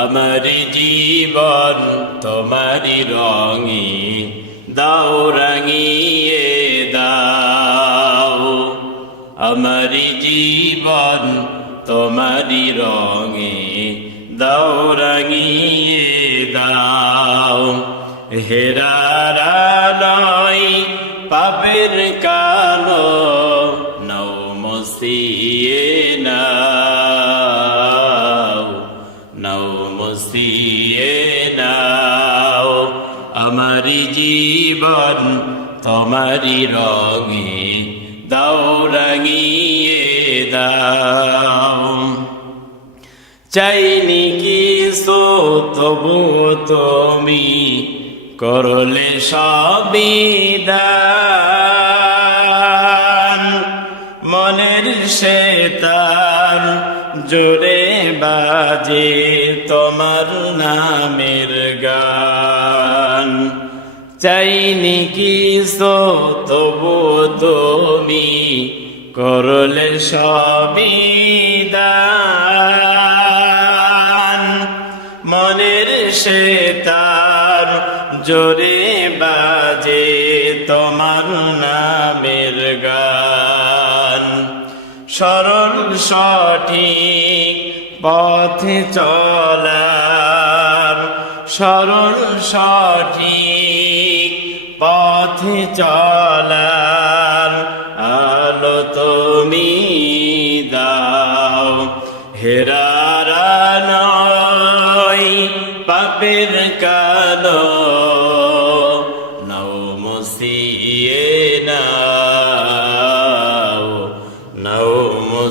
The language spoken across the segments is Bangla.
আমার জীবন তোমারি রঙি দাও রঙিয়ে দাও আমার জীবন তোমারি রঙে দাও রঙিয়ে দাও হেরারা নয় পাপের কালো নৌ মসিয়ে না মসিয়ে নাও আমারি জীবন তোমারি রঙে দাও রঙিয়ে দাও চাইনি কি সো তবু তুমি করলে সবিদান মনের সে তার জোরে বাজে তোমার নামের গান চাইনি কি তবু তুমি করলে সবই দান মনের সে তার জোরে বাজে তোমার নামের গান সরল সঠিক পথে চলার সরল সঠিক পথে চলার আলো তুমি দাও হেরার নয় পাপের কালো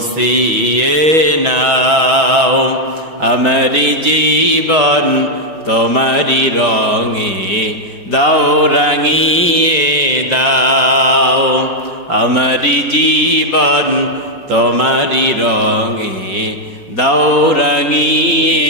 বসিয়ে নাও আমার জীবন তোমারি রঙে দাও রাঙিয়ে দাও আমার জীবন তোমারি রঙে দাও রাঙিয়ে